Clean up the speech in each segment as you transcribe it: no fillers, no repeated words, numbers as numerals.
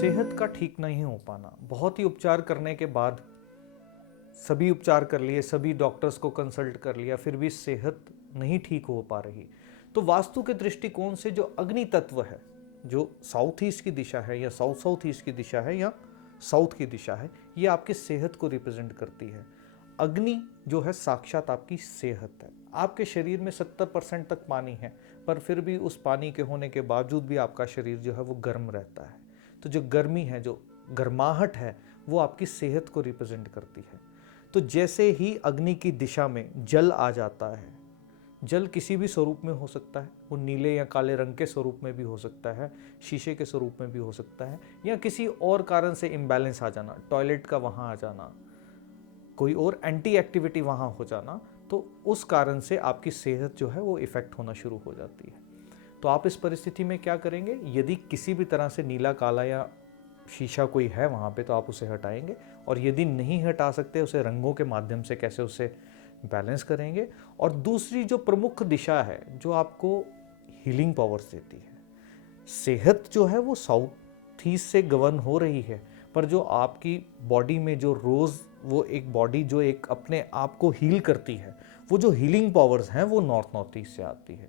सेहत का ठीक नहीं हो पाना, बहुत ही उपचार करने के बाद सभी उपचार कर लिए, सभी डॉक्टर्स को कंसल्ट कर लिया, फिर भी सेहत नहीं ठीक हो पा रही। तो वास्तु के दृष्टिकोण से जो अग्नि तत्व है, जो साउथ ईस्ट की दिशा है या साउथ साउथ ईस्ट की दिशा है या साउथ की दिशा है, ये आपकी सेहत को रिप्रेजेंट करती है। अग्नि जो है साक्षात आपकी सेहत है। आपके शरीर में 70% तक पानी है, पर फिर भी उस पानी के होने के बावजूद भी आपका शरीर जो है वो गर्म रहता है। तो जो गर्मी है, जो गर्माहट है, वो आपकी सेहत को रिप्रेजेंट करती है। तो जैसे ही अग्नि की दिशा में जल आ जाता है, जल किसी भी स्वरूप में हो सकता है, वो नीले या काले रंग के स्वरूप में भी हो सकता है, शीशे के स्वरूप में भी हो सकता है, या किसी और कारण से इम्बैलेंस आ जाना, टॉयलेट का वहाँ आ जाना, कोई और एंटी एक्टिविटी वहाँ हो जाना, तो उस कारण से आपकी सेहत जो है वो इफेक्ट होना शुरू हो जाती है। तो आप इस परिस्थिति में क्या करेंगे? यदि किसी भी तरह से नीला काला या शीशा कोई है वहाँ पे, तो आप उसे हटाएंगे, और यदि नहीं हटा सकते, उसे रंगों के माध्यम से कैसे उसे बैलेंस करेंगे। और दूसरी जो प्रमुख दिशा है जो आपको हीलिंग पावर्स देती है, सेहत जो है वो साउथ ईस्ट से गवर्न हो रही है, पर जो आपकी बॉडी में जो रोज़ वो एक बॉडी जो एक अपने आप को हील करती है, वो जो हीलिंग पावर्स हैं वो नॉर्थ ईस्ट से आती है।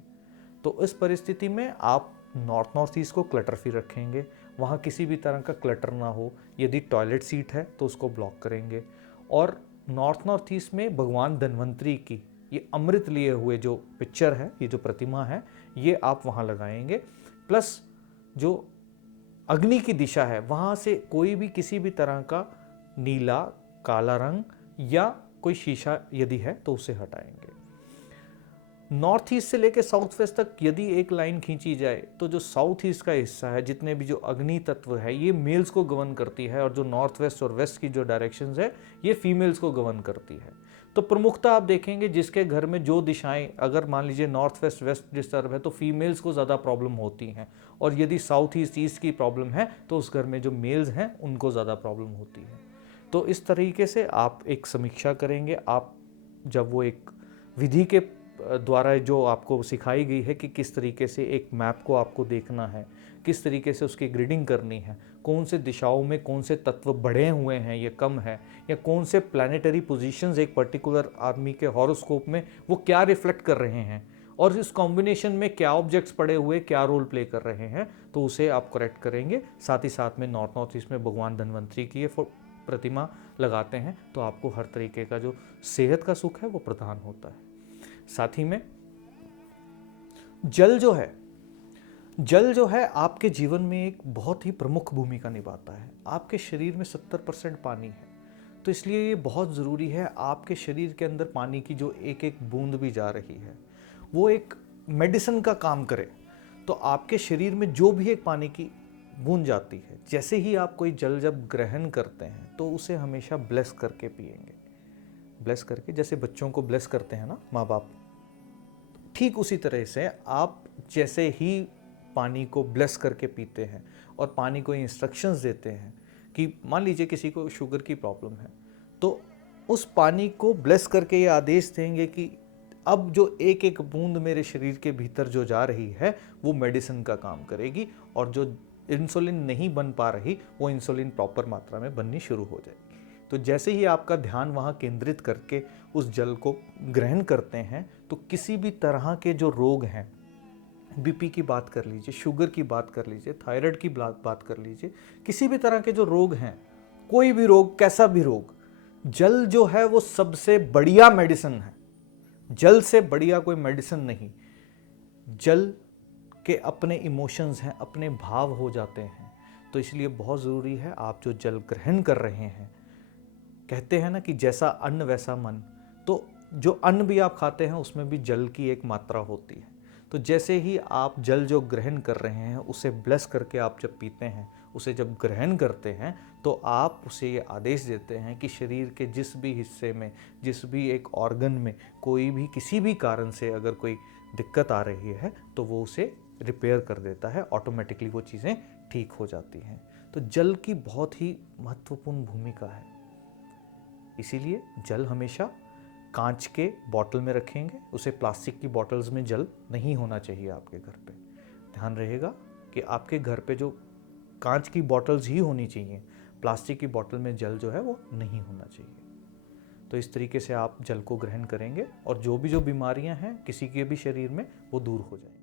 तो इस परिस्थिति में आप नॉर्थ ईस्ट को क्लटर फ्री रखेंगे, वहाँ किसी भी तरह का क्लटर ना हो। यदि टॉयलेट सीट है तो उसको ब्लॉक करेंगे, और नॉर्थ ईस्ट में भगवान धन्वंतरी की ये अमृत लिए हुए जो पिक्चर है, ये जो प्रतिमा है, ये आप वहाँ लगाएंगे। प्लस जो अग्नि की दिशा है, वहाँ से कोई भी किसी भी तरह का नीला काला रंग या कोई शीशा यदि है तो उसे हटाएंगे। नॉर्थ ईस्ट से लेकर साउथ वेस्ट तक यदि एक लाइन खींची जाए, तो जो साउथ ईस्ट का हिस्सा है, जितने भी जो अग्नि तत्व है, ये मेल्स को गवर्न करती है, और जो नॉर्थ वेस्ट और वेस्ट की जो डायरेक्शंस है, ये फीमेल्स को गवर्न करती है। तो प्रमुखता आप देखेंगे जिसके घर में जो दिशाएं, अगर मान लीजिए नॉर्थ वेस्ट वेस्ट डिस्टर्ब है तो फीमेल्स को ज़्यादा प्रॉब्लम होती हैं, और यदि साउथ ईस्ट ईस्ट की प्रॉब्लम है तो उस घर में जो मेल्स हैं उनको ज़्यादा प्रॉब्लम होती है। तो इस तरीके से आप एक समीक्षा करेंगे। आप जब वो एक विधि के द्वारा जो आपको सिखाई गई है कि किस तरीके से एक मैप को आपको देखना है, किस तरीके से उसकी ग्रिडिंग करनी है, कौन से दिशाओं में कौन से तत्व बढ़े हुए हैं या कम है, या कौन से प्लानिटरी पोजीशंस एक पर्टिकुलर आदमी के हॉरोस्कोप में वो क्या रिफ्लेक्ट कर रहे हैं, और इस कॉम्बिनेशन में क्या ऑब्जेक्ट्स पड़े हुए क्या रोल प्ले कर रहे हैं, तो उसे आप करेक्ट करेंगे। साथ ही साथ में नॉर्थ ईस्ट में भगवान धन्वंतरी की ये प्रतिमा लगाते हैं, तो आपको हर तरीके का जो सेहत का सुख है वो प्रदान होता है। साथ ही में जल जो है आपके जीवन में एक बहुत ही प्रमुख भूमिका निभाता है। आपके शरीर में 70% पानी है, तो इसलिए ये बहुत ज़रूरी है आपके शरीर के अंदर पानी की जो एक एक बूंद भी जा रही है वो एक मेडिसिन का काम करे। तो आपके शरीर में जो भी एक पानी की बूंद जाती है, जैसे ही आप कोई जल जब ग्रहण करते हैं तो उसे हमेशा ब्लेस करके पिएंगे। ब्लेस करके, जैसे बच्चों को ब्लेस करते हैं ना माँ बाप, ठीक उसी तरह से आप जैसे ही पानी को ब्लेस करके पीते हैं और पानी को इंस्ट्रक्शंस देते हैं कि मान लीजिए किसी को शुगर की प्रॉब्लम है, तो उस पानी को ब्लेस करके ये आदेश देंगे कि अब जो एक एक बूंद मेरे शरीर के भीतर जो जा रही है वो मेडिसिन का काम करेगी, और जो इंसुलिन नहीं बन पा रही वो इंसुलिन प्रॉपर मात्रा में बननी शुरू हो जाएगी। तो जैसे ही आपका ध्यान वहाँ केंद्रित करके उस जल को ग्रहण करते हैं, तो किसी भी तरह के जो रोग हैं, बीपी की बात कर लीजिए, शुगर की बात कर लीजिए, थायराइड की बात कर लीजिए, किसी भी तरह के जो रोग हैं, कोई भी रोग, कैसा भी रोग, जल जो है वो सबसे बढ़िया मेडिसिन है। जल से बढ़िया कोई मेडिसिन नहीं। जल के अपने इमोशंस हैं, अपने भाव हो जाते हैं। तो इसलिए बहुत ज़रूरी है आप जो जल ग्रहण कर रहे हैं, कहते हैं ना कि जैसा अन्न वैसा मन, तो जो अन्न भी आप खाते हैं उसमें भी जल की एक मात्रा होती है। तो जैसे ही आप जल जो ग्रहण कर रहे हैं उसे ब्लेस करके आप जब पीते हैं, उसे जब ग्रहण करते हैं, तो आप उसे ये आदेश देते हैं कि शरीर के जिस भी हिस्से में, जिस भी एक ऑर्गन में कोई भी किसी भी कारण से अगर कोई दिक्कत आ रही है तो वो उसे रिपेयर कर देता है, ऑटोमेटिकली वो चीज़ें ठीक हो जाती हैं। तो जल की बहुत ही महत्वपूर्ण भूमिका है। इसीलिए जल हमेशा कांच के बॉटल में रखेंगे, उसे प्लास्टिक की बॉटल्स में जल नहीं होना चाहिए आपके घर पे। ध्यान रहेगा कि आपके घर पे जो कांच की बॉटल्स ही होनी चाहिए, प्लास्टिक की बॉटल में जल जो है वो नहीं होना चाहिए। तो इस तरीके से आप जल को ग्रहण करेंगे और जो भी बीमारियां हैं किसी के भी शरीर में वो दूर हो जाएंगी।